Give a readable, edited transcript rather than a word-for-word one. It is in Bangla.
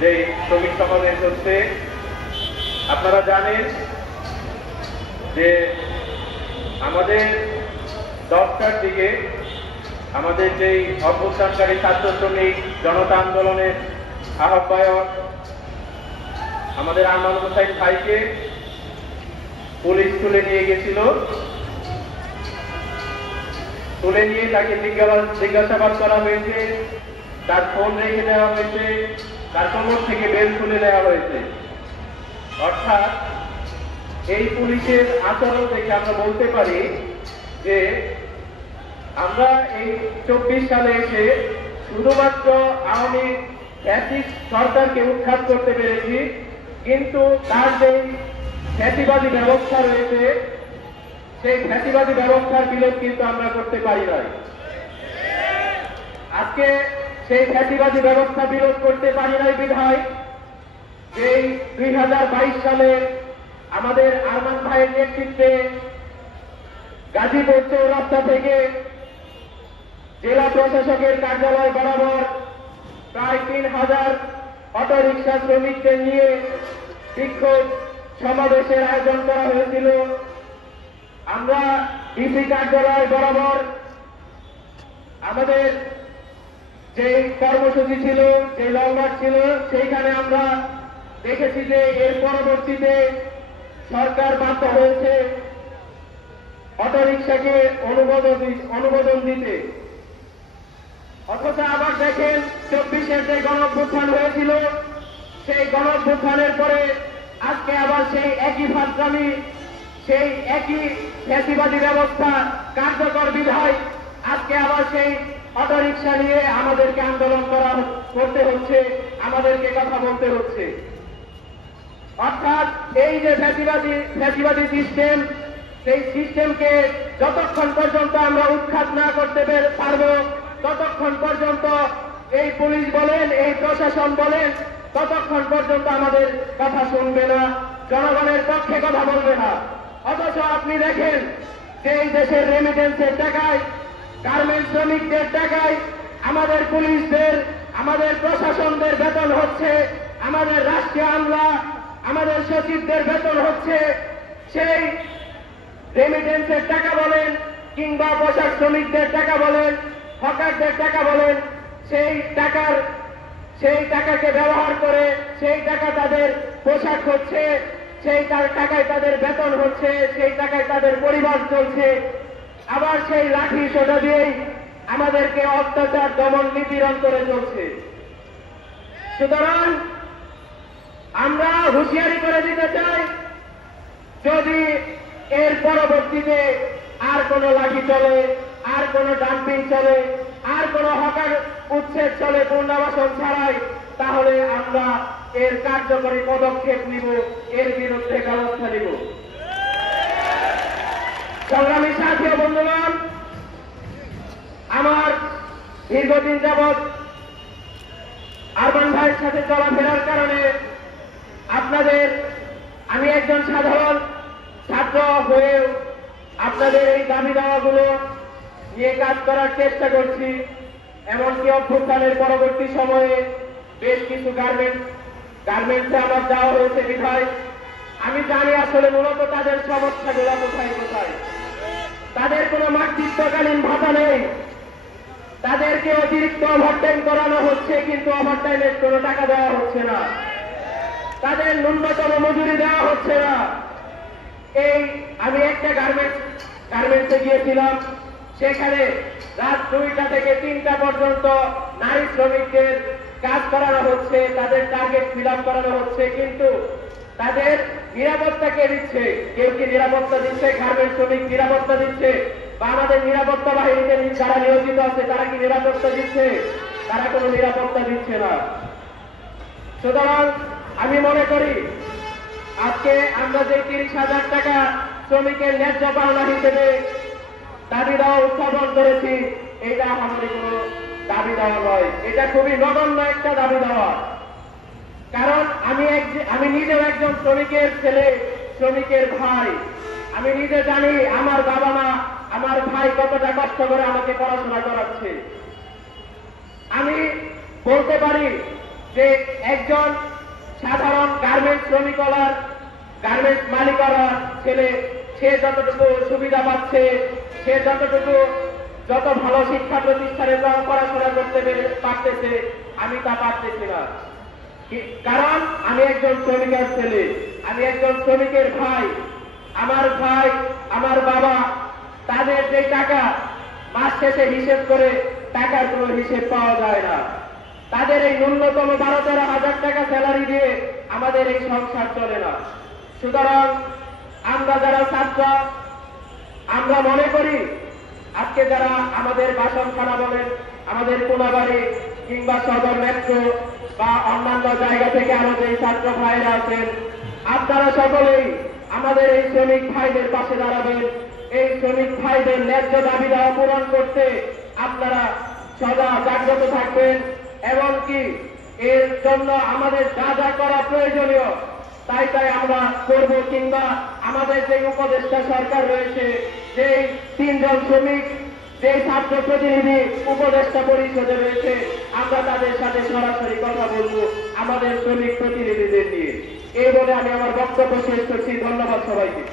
যে শ্রমিক সমাবেশ হচ্ছে, আপনারা জানেন যে আমাদের 10টার দিকে আমাদের যেই অভ্যুত্থানকারী ছাত্র শ্রমিক জনতা আন্দোলনের আহ্বায়ক আমাদের আরমান হোসেন ভাইকে পুলিশ তুলে নিয়ে গেছিল। তুলে নিয়ে তাকে জিজ্ঞাসাবাদ করা হয়েছে, তার ফোন রেখে দেওয়া হয়েছে, তার কোমর থেকে বেল্ট খুলে দেওয়া হয়েছে। অর্থাৎ এই পুলিশের আচরণ দেখে আমরা বলতে পারি যে আমরা এই 24 সালে এসে শুধুমাত্র আওয়ামী ফ্যাসিস্ট সরকারকে উৎখাত করতে পেরেছি, কিন্তু তার যে ফ্যাসিবাদী ব্যবস্থা রয়েছে সেই ফ্যাসিবাদী ব্যবস্থার বিলোপ কিন্তু আমরা করতে পারি নাই। আজকে সেই ফ্যাসিবাদী ব্যবস্থা বিলোপ করতে পারি নাই বিধায় যেই 2022 সালে আমাদের আরমান ভাইয়ের নেতৃত্বে গাজীপুর চৌরাস্তা থেকে জেলা প্রশাসকের কার্যালয় বরাবর প্রায় 3000 অটোরিকশা শ্রমিকদের নিয়ে বিক্ষোভ সমাবেশের আয়োজন করা হয়েছিল। আমরা ডিসি কার্যালয় বরাবর আমাদের যে কর্মসূচি ছিল, যে লং মার্চ ছিল, সেইখানে আমরা দেখেছি যে এর পরবর্তীতে সরকার বাধ্য হয়েছে অটোরিকশাকে অনুমোদন দিতে। অথচ আবার দেখেন 24-এর যে গণঅভ্যুত্থান হয়েছিল, সেই গণঅভ্যুত্থানের পরে আজকে আবার সেই একই ফাঁসগামী, সেই একই ফ্যাসিবাদী ব্যবস্থা কার্যকর বিধায় আজকে আবার সেই অটোরিকশা নিয়ে আমাদেরকে আন্দোলন করতে হচ্ছে, আমাদেরকে কথা বলতে হচ্ছে। অর্থাৎ এই যে ফ্যাসিবাদী সিস্টেম, সেই সিস্টেমকে যতক্ষণ পর্যন্ত আমরা উৎখাত না করতে পারবো, ততক্ষণ পর্যন্ত এই পুলিশ বলেন, এই প্রশাসন বলেন, ততক্ষণ পর্যন্ত আমাদের কথা শুনবে না, জনগণের পক্ষে কথা বলবে না। অথচ আপনি দেখেন যে এই দেশের রেমিটেন্সের টাকায়, গার্মেন্টস শ্রমিকদের টাকায় আমাদের পুলিশদের, আমাদের প্রশাসনদের বেতন হচ্ছে, আমাদের রাষ্ট্রীয় আমলা, আমাদের সচিবদের বেতন হচ্ছে। সেই রেমিটেন্সের টাকা বলেন কিংবা পোশাক শ্রমিকদের টাকা বলেন, হকারদের টাকা বলেন, সেই টাকাকে ব্যবহার করে সেই টাকা তাদের পোশাক হচ্ছে, সেই টাকায় তাদের বেতন হচ্ছে, সেই টাকায় তাদের পরিবার চলছে। আবার সেই লাঠি সোটা দিয়েই আমাদেরকে অত্যাচার, দমন, নিপীড়ন করে চলছে। সুতরাং আমরা হুঁশিয়ারি করে দিতে চাই, যদি এর পরবর্তীতে আর কোন লাঠি চলে, আর কোন ডাম্পিং চলে, আর কোন হকার উচ্ছেদ চলে পুনর্বাসন ছাড়াই, তাহলে আমরা এর কার্যকরী পদক্ষেপ নিব, এর বিরুদ্ধে ব্যবস্থা নিব। সংগ্রামী সাথী ও বন্ধুগণ, আমার দীর্ঘদিন যাবৎ আরমান ভাইয়ের সাথে চলাফেরার কারণে আমি একজন সাধারণ ছাত্র হয়ে আপনাদের এই দাবি দাওয়াগুলো নিয়ে কাজ করার চেষ্টা করছি। এমনকি অভ্যুত্থানের পরবর্তী সময়ে বেশ কিছু গার্মেন্টসে আমার যাওয়া হয়েছে বিধায় আমি জানি আসলে মূলত তাদের সমস্যাগুলো কোথায় কোথায়। তাদের কোনো মাতৃত্বকালীন ভাতা নেই, তাদেরকে অতিরিক্ত ওভারটাইম করানো হচ্ছে, কিন্তু ওভারটাইমের কোনো টাকা দেওয়া হচ্ছে না, তাদের ন্যূনতম মজুরি দেওয়া হচ্ছে না। আমি একটা গার্মেন্টসে গিয়েছিলাম, সেখানে রাত 2টা থেকে 3টা পর্যন্ত নারী শ্রমিকদের কাজ করানো হচ্ছে, তাদের টার্গেট ফিল আপ করানো হচ্ছে, কিন্তু তাদের নিরাপত্তা কে দিচ্ছে? কেউ কি নিরাপত্তা দিচ্ছে? গার্মেন্টস শ্রমিক নিরাপত্তা দিচ্ছে? বা আমাদের নিরাপত্তা বাহিনীতে যারা নিয়োজিত আছে তারা কি নিরাপত্তা দিচ্ছে? তারা কোনো নিরাপত্তা দিচ্ছে না। সুতরাং আমি মনে করি আজকে আমরা যে 30,000 টাকা শ্রমিকের ন্যায্য পাওনা হিসেবে দাবি দেওয়া উত্থাপন করেছি, এটা আমাদের কোনো দাবি দেওয়া নয়, এটা খুবই নগণ্য একটা দাবি দেওয়া। কারণ আমি নিজেও একজন শ্রমিকের ছেলে, শ্রমিকের ভাই। আমি নিজে জানি আমার বাবা মা, আমার ভাই কতটা কষ্ট করে আমাকে পড়াশোনা করাচ্ছে। আমি বলতে পারি যে একজন সাধারণ গার্মেন্টস শ্রমিকলার গার্মেন্টস মালিকলার ছেলে সে যতটুকু সুবিধা পাচ্ছে, সে যত ভালো শিক্ষা প্রতিষ্ঠানে পড়াশোনা করতে পারতেছে, আমি তা পারতেছি না। কারণ আমি একজন শ্রমিকের ছেলে, আমি একজন শ্রমিকের ভাই। আমার ভাই, আমার বাবা, তাদের যে টাকা মাস শেষে হিসেব করে টাকার কোনো হিসেব পাওয়া যায় না। তাদের এই ন্যূনতম 12-13 হাজার টাকা স্যালারি দিয়ে আমাদের এই সংসার চলে না। সুতরাং আমরা যারা ছাত্র, আমরা মনে করি আজকে যারা আমাদের বাসন থানা বলেন, আমাদের কোনাবাড়ি কিংবা সদর মেট্রো বা অন্যান্য জায়গা থেকে আমাদের ছাত্র ভাইরা আছেন, আপনারা সকলেই আমাদের এই শ্রমিক ভাইদের পাশে দাঁড়াবেন। এই শ্রমিক ভাইদের ন্যায্য দাবি দাওয়া পূরণ করতে আপনারা সদা জাগ্রত থাকবেন। এমনকি এর জন্য আমাদের যা যা করা প্রয়োজনীয় তাই আমরা করব, কিংবা আমাদের যে উপদেষ্টা সরকার রয়েছে, যে 3 জন শ্রমিক, যে ছাত্র প্রতিনিধি উপদেষ্টা পরিষদে রয়েছে, আমরা তাদের সাথে সরাসরি কথা বলবো আমাদের শ্রমিক প্রতিনিধিদের নিয়ে। এই বলে আমি আমার বক্তব্য শেষ করছি। ধন্যবাদ সবাইকে।